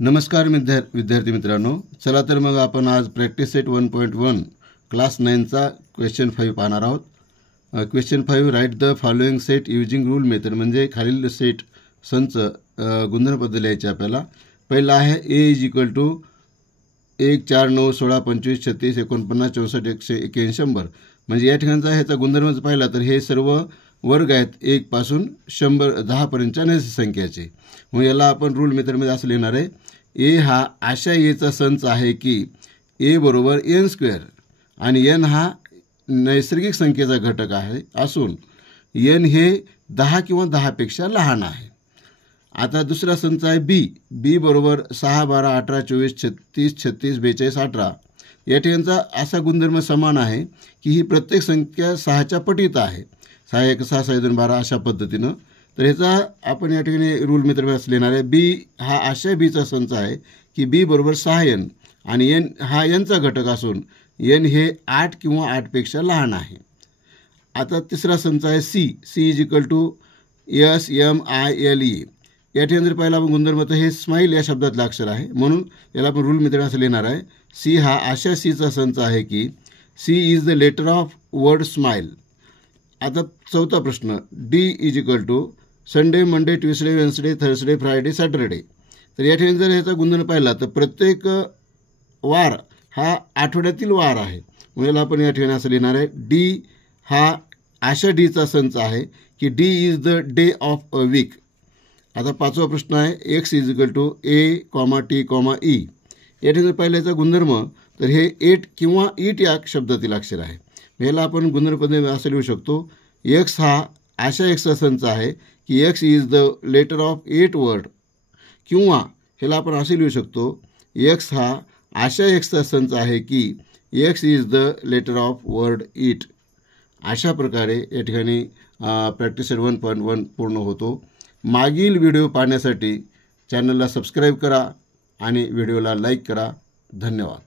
नमस्कार विद्यार्थी मित्रांनो, चला तर मग आपण आज प्रॅक्टिस सेट 1.1 क्लास 9चा क्वेश्चन 5 पाहणार आहोत. Question 5 write the following set using rule method, म्हणजे खालील सेट संच गुणधर्मपद्धती लिहायचे आपल्याला. पहिला आहे ए इज इक्वल टू 1 4 9 16 25 36 49 64 181 100. म्हणजे या ठिकाणचा ह्याचा गुणधर्म जर पाहिला तर हे सर्व वर्ग आहेत 1 पासून 100 10 पर्यंतच्या नैसर्गिक संख्याचे. मग याला आपण रूल मेथडमध्ये असं लिहिणार आहे, ए हा अशा एचा संच आहे की ए बरोबर एन स्क्वेअर आणि एन हा नैसर्गिक संख्येचा घटक आहे असून एन हे 10 किंवा 10पेक्षा लहान आहे. आता दुसरा संच आहे बी बरोबर 6 12 18 24 36 36 42 18. या ठिकाणचा असा गुणधर्म समान आहे की ही प्रत्येक संख्या 6च्या पटीत आहे. 6 1 6 6 2 12 अशा पद्धतीनं. तर ह्याचा आपण या ठिकाणी रूल मेथड असं लिहिणार आहे, बी हा अशा बीचा संच आहे की बी बरोबर 6n आणि एन हा एनचा घटक असून एन हे 8 किंवा 8पेक्षा लहान आहे. आता तिसरा संच आहे C is equal to SMILE. या ठिकाणी जर पाहिला आपण गुणधर्म तर हे स्माईल या शब्दातलं अक्षर आहे, म्हणून याला आपण रूल मेथड असं लिहिणार आहे, सी हा अशा सीचा संच आहे की C is the letter of word smile. आता चौथा प्रश्न, D is equal to Sunday Monday Tuesday Wednesday Thursday Friday Saturday. तर या ठिकाणी जर ह्याचा गुणधर्म पाहिला तर प्रत्येक वार हा आठवड्यातील वार आहे, म्हणून याला आपण या ठिकाणी असं लिहिणार आहे, डी हा अशा डीचा संच आहे की D is the day of a week. आता पाचवा प्रश्न आहे, X is equal to A, T, E. या ठिकाणी पाहिल्याचा गुणधर्म तर हे 8 किंवा ईट या शब्दातील अक्षर आहे. याला आपण गुणधर्मपद्धती असं लिहू शकतो, एक्स हा अशा एक्सचा संच आहे की X is the letter of 8 word, किंवा ह्याला आपण असे लिहू शकतो, एक्स हा अशा एक्सचा संच आहे की X is the letter of word eat. अशा प्रकारे या ठिकाणी प्रॅक्टिस सेट 1.1 पूर्ण होतो. मागील व्हिडिओ पाहण्यासाठी चॅनलला सबस्क्राईब करा आणि व्हिडिओला लाईक करा. धन्यवाद.